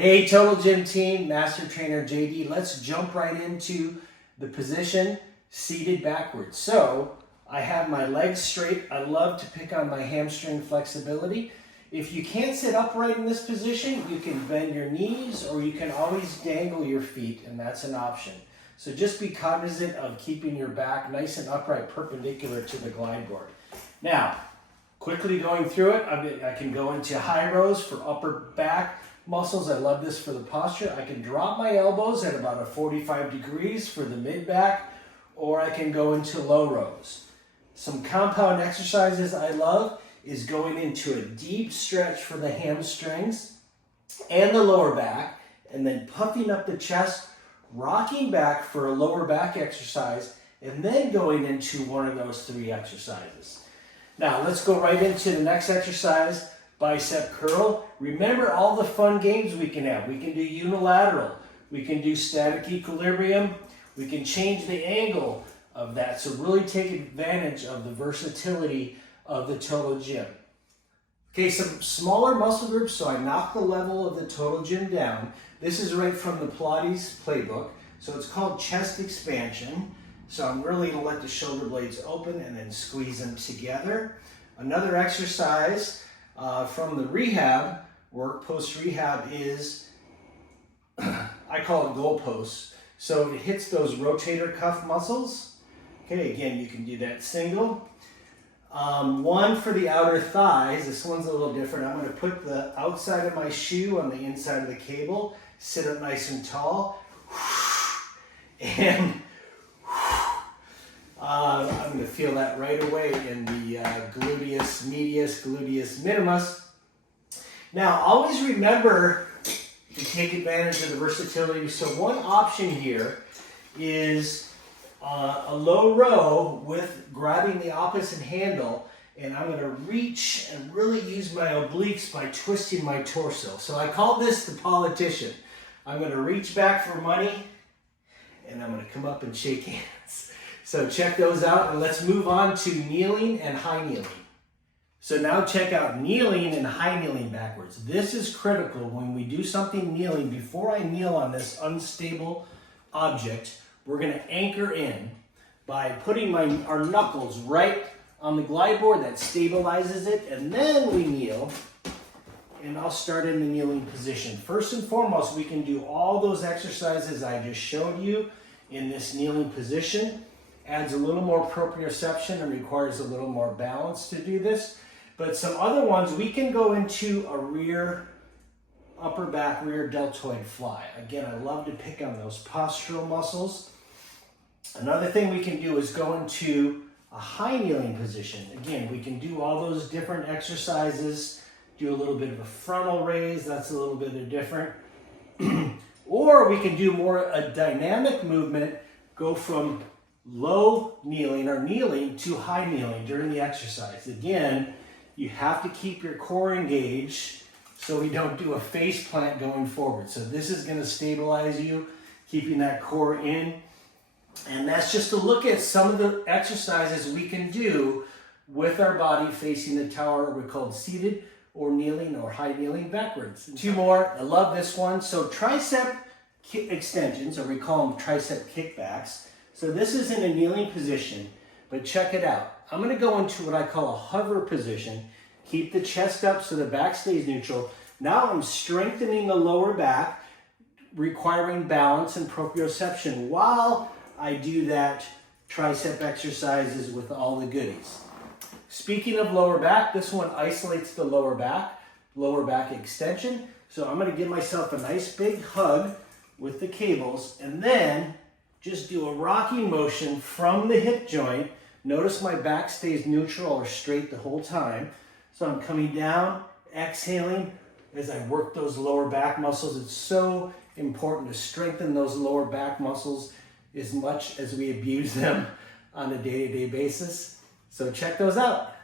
Hey Total Gym team, Master Trainer JD. Let's jump right into the position seated backwards. So I have my legs straight. I love to pick on my hamstring flexibility. If you can't sit upright in this position, you can bend your knees or you can always dangle your feet, and that's an option. So just be cognizant of keeping your back nice and upright, perpendicular to the glide board. Now, quickly going through it, I can go into high rows for upper back muscles. I love this for the posture. I can drop my elbows at about a 45 degrees for the mid back, or I can go into low rows. Some compound exercises I love is going into a deep stretch for the hamstrings and the lower back, and then puffing up the chest, rocking back for a lower back exercise, and then going into one of those three exercises. Now let's go right into the next exercise, bicep curl. Remember all the fun games we can have. We can do unilateral, we can do static equilibrium, we can change the angle of that. So really take advantage of the versatility of the Total Gym. Okay, some smaller muscle groups, so I knock the level of the Total Gym down. This is right from the Pilates playbook. So it's called chest expansion. So I'm really gonna let the shoulder blades open and then squeeze them together. Another exercise from the rehab work, post-rehab, is, I call it goal posts. So it hits those rotator cuff muscles. Okay, again, you can do that single. One for the outer thighs. This one's a little different. I'm going to put the outside of my shoe on the inside of the cable, sit up nice and tall, and I'm going to feel that right away in the gluteus medius, gluteus minimus. Now, always remember to take advantage of the versatility. So one option here is a low row with grabbing the opposite handle, and I'm going to reach and really use my obliques by twisting my torso. So I call this the politician. I'm going to reach back for money, and I'm going to come up and shake hands. So check those out, and let's move on to kneeling and high kneeling. So now check out kneeling and high kneeling backwards. This is critical when we do something kneeling. Before I kneel on this unstable object, we're going to anchor in by putting our knuckles right on the glide board. That stabilizes it, and then we kneel, and I'll start in the kneeling position. First and foremost, we can do all those exercises I just showed you in this kneeling position. Adds a little more proprioception and requires a little more balance to do this. But some other ones, we can go into a rear upper back, rear deltoid fly. Again, I love to pick on those postural muscles. Another thing we can do is go into a high kneeling position. Again, we can do all those different exercises, do a little bit of a frontal raise, that's a little bit of different. Or we can do more a dynamic movement, go from low kneeling or kneeling to high kneeling during the exercise. Again, you have to keep your core engaged so we don't do a face plant going forward. So this is going to stabilize you, keeping that core in. And that's just to look at some of the exercises we can do with our body facing the tower. We're called seated or kneeling or high kneeling backwards. Two more. I love this one. So tricep extensions, or we call them tricep kickbacks. So this is in a kneeling position, but check it out. I'm going to go into what I call a hover position. Keep the chest up so the back stays neutral. Now I'm strengthening the lower back, requiring balance and proprioception while I do that tricep exercises with all the goodies. Speaking of lower back, this one isolates the lower back extension. So I'm going to give myself a nice big hug with the cables, and then just do a rocking motion from the hip joint. Notice my back stays neutral or straight the whole time. So I'm coming down, exhaling as I work those lower back muscles. It's so important to strengthen those lower back muscles as much as we abuse them on a day-to-day basis. So check those out.